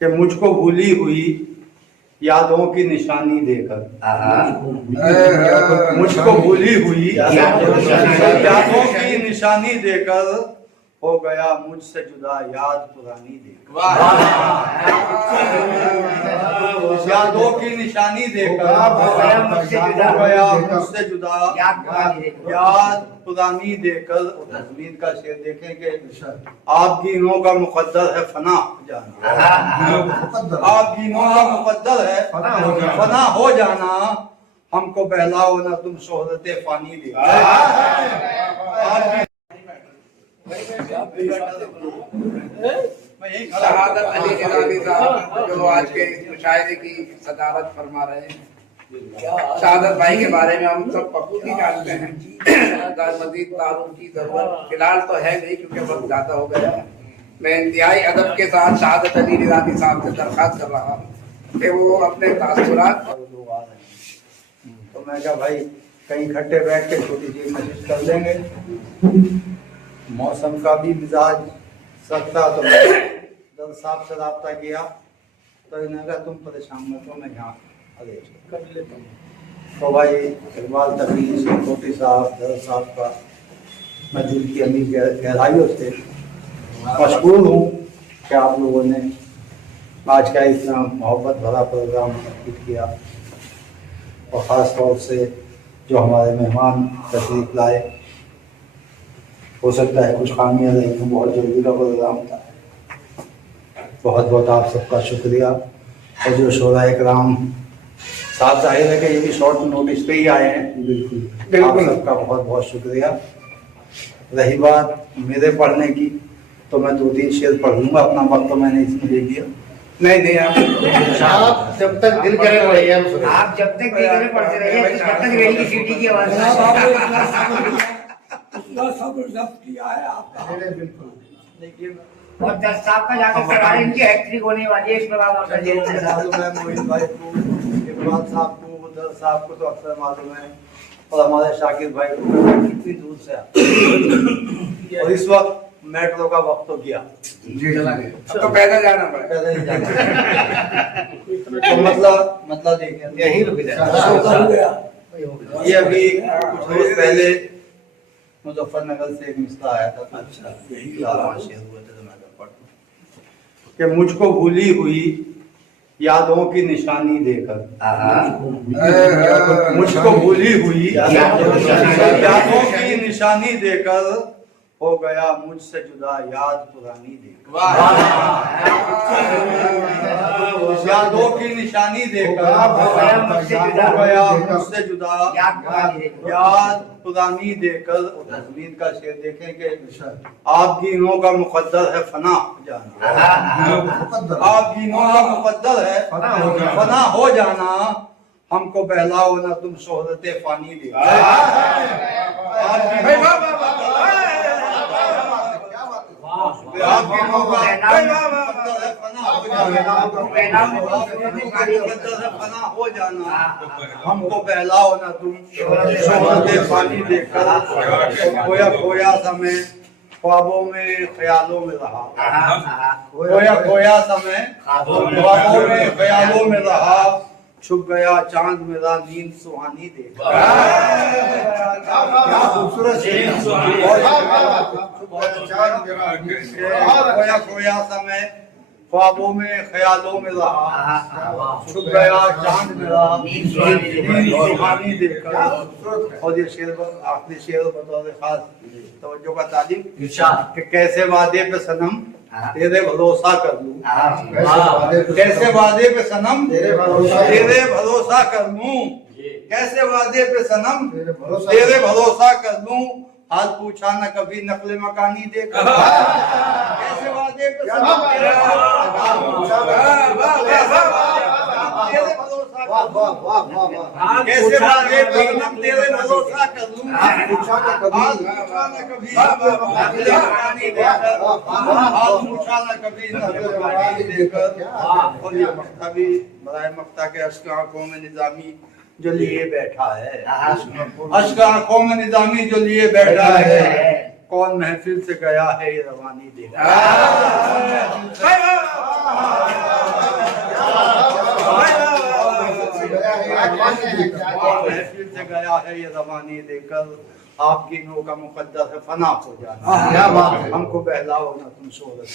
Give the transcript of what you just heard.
कि मुझको भूली हुई यादों की निशानी देकर, मुझको भूली हुई यादों की निशानी देकर हो गया मुझसे जुदा याद पुरानी देकर, यादों की निशानी देकर हो गया मुझसे जुदा याद पुरानी देकर। तस्वीर का शेर देखें कि आप गिनों का मुकद्दर है फना जाना, आप गिनों का मुकद्दर है फना हो जाना, हमको बहलाओ ना तुम शोहरते फानी दे। शहादत अली निज़ामी साहब जो आज के मुशायरे की सदारत फरमा रहे हैं। शहादत भाई के बारे में हम सब बखूबी जानते हैं। मजीद तारुफ की जरूरत फिलहाल तो है नहीं क्योंकि वक्त ज्यादा हो गया है। मैं इंतहाई अदब के साथ शहादत अली निज़ामी साहब से दरख्वास्त कर रहा हूँ कि वो अपने तासुरात। तो मैं क्या भाई कहीं इकट्ठे बैठ के छोटी सी मस्जिद कर लेंगे। मौसम का भी मिजाज सकता तो दर साहब से रब्ता किया तो इन्हें कहा तुम परेशान मत हो, मैं यहाँ अरेंज कर लेता हूँ। तो भाई इकबाल तकरीर छोटी साहब दर साहब का मैं दिल की अमीर गहराइयों से मशहूर हूँ कि आप लोगों ने आज का इतना मोहब्बत भरा प्रोग्राम कंप्लीट किया और ख़ास तौर से जो हमारे मेहमान तशरीफ लाए। हो सकता है कुछ खामियां रही तो बहुत जल्दी का प्रोग्राम था। बहुत बहुत आप सबका शुक्रिया। और जो शोरा इकराम साहब जाहिर है कि ये भी शॉर्ट नोटिस पे ही आए हैं, बिल्कुल आप सबका बहुत बहुत शुक्रिया। रही बात मेरे पढ़ने की तो मैं 2-3 शेर पढ़ लूँगा, अपना वक्त तो मैंने इसमें ले लिया। नहीं आप जब तक दिल करे पढ़िए, आप जब तक दिल करे पढ़ते रहिए जब तक रेल की सीटी की आवाज किया है आपका। बिल्कुल देखिए और 10 साहब का जाकर सरकार इनकी हैट्रिक होने वाली है इस प्रकार आप कर दिए। मैं मोहित भाई को, इकबाल साहब को, दर साहब को तो अक्सर मालूम है और हमारे शाकिर भाई को कितनी दूर से आते। और इस वक्त मेट्रो का वक्त तो गया अब तो पैदल जाना पड़ेगा। पैदल ही जाना तो मतलब देखिए यही रुक जाए। ये अभी कुछ रोज पहले मुजफ्फरनगर से एक मिसरा आया था। अच्छा यही शेर हुए थे तो मैं पढ़ूं कि मुझको भूली हुई यादों की निशानी देकर, मुझको भूली हुई यादों की निशानी देकर हो गया मुझसे जुदा याद पुरानी देकर, यादों की निशानी देकर हो गया मुझसे जुदा याद पुरानी देकर। तस्वीर का शेर देखें कि आप गिनों का मुकद्दर है फना जाना, आप गिनों का मुकद्दर है फना हो जाना, हमको बहलाओ ना तुम शोहरते फानी दे। फना हो जाना, हमको बहलाओ ना तुम शोहरते फानी देकर। खोया खोया समय ख्वाबों में ख्यालों में रहा, खोया खोया समय ख्वाबों में ख्यालों में रहा, छुप गया चांद मेरा नींद सुहानी देखा। क्या खूबसूरत खोया खोया समय ख्वाबों में ख्यालों में रहा, छुप गया चांद मेरा नींद सुहानी देखा। और ये शेर आखिरी शेर बतौर खास तवज्जो का तालिब कि कैसे वादे पे सनम तेरे भरोसा कर लूं, कैसे वादे पे सनम तेरे भरोसा कर लूं, कैसे वादे पे सनम तेरे भरोसा कर लूं, हाल पूछा न कभी नकले मकानी देखा। कैसे वादे पे सनम तेरे भरोसा कैसे वादे पे सनम तेरे भरोसा कर लूं, हाल पूछा न कभी नकले मकानी देखा, हाल पूछा न कभी नकले मकानी देखा। और ये मक्ता भी बराए मक्ता के अश्क आंखों में निजामी जो लिए बैठा है, अश्क आंखों में निजामी जो लिए बैठा है, कौन महफिल से गया है ये रवानी देगा। महफिल से गया है ये रवानी देकर, आपकी नो का मुकद्दर है फना हो जाना। क्या बात है। हमको बहलाओ ना तुम शोहरत।